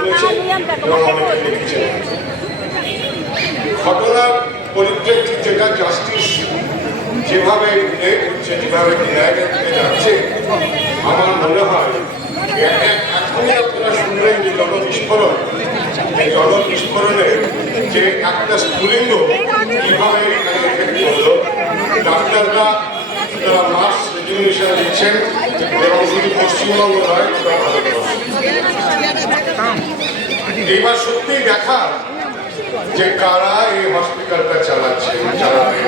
শুনেছেন এবং অনেকে লিখেছেন। ঘটনার পরিপ্রেক্ষিতে যেটা জাস্টিস যেভাবে উল্লেখ হচ্ছে, যেভাবে ন্যায়ের দিকে যাচ্ছে, আমার মনে হয় এখনই আপনারা শুনলেন যে জনবিস্ফোরণ, এই জনবিস্ফোরণের যে একটা স্ফুলিঙ্গ কিভাবে এখানে এফেক্ট করলো। ডাক্তাররা তারা মাস রেজুলেশন দিচ্ছেন এবং শুধু পশ্চিমবঙ্গ নয়, এইবার সত্যিই দেখা যে কারা এই হসপিটালটা চালাবে।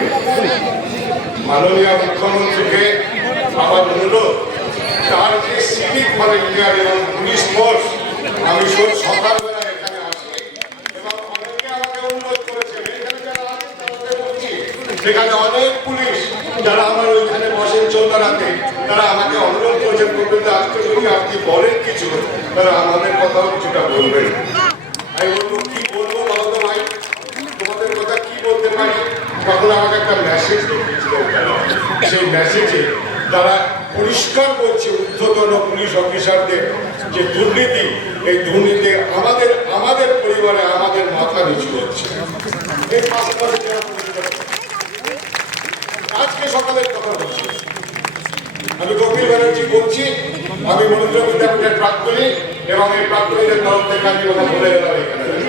মাননীয় মুখ্যমন্ত্রীকে আমার অনুরোধ, তার যে সিভিক ভলেন্টিয়ার এবং পুলিশ ফোর্স, আমি সকালবেলা এখানে আসি এবং অনেকে আমাকে অনুরোধ করেছে, এখানে যারা আছে তাদেরকে বলছি, সেখানে অনেক পুলিশ যারা আমার ওইখানে বসেন চৌতারাতে, তারা আমাকে অনুরোধ করেছেন, করবেন আজকে যদি আপনি বলেন কিছু, তারা আমাদের কথাও কিছুটা বলবেন। আমি বলবো, কি বলবো বলো তো ভাই, তোমাদের কথা কি বলতে পারি? তখন আমাকে একটা মেসেজ দেখিয়েছিল, সেই মেসেজে তারা পরিষ্কার করছে ঊর্ধ্বতন পুলিশ অফিসারদের যে দুর্নীতি, এই দুর্নীতি আমাদের পরিবারে আমাদের মাথা নিচু হচ্ছে। এই পাশাপাশি আজকে সকালের কথা বলছি, আমি কপিল ব্যানার্জি বলছি, আমি মনোজ বিদ্যাপীঠের প্রাক্তনী এবং এই প্রাক্তনীদের তরফ থেকে আমি কথা বলে গেলাম এখানে।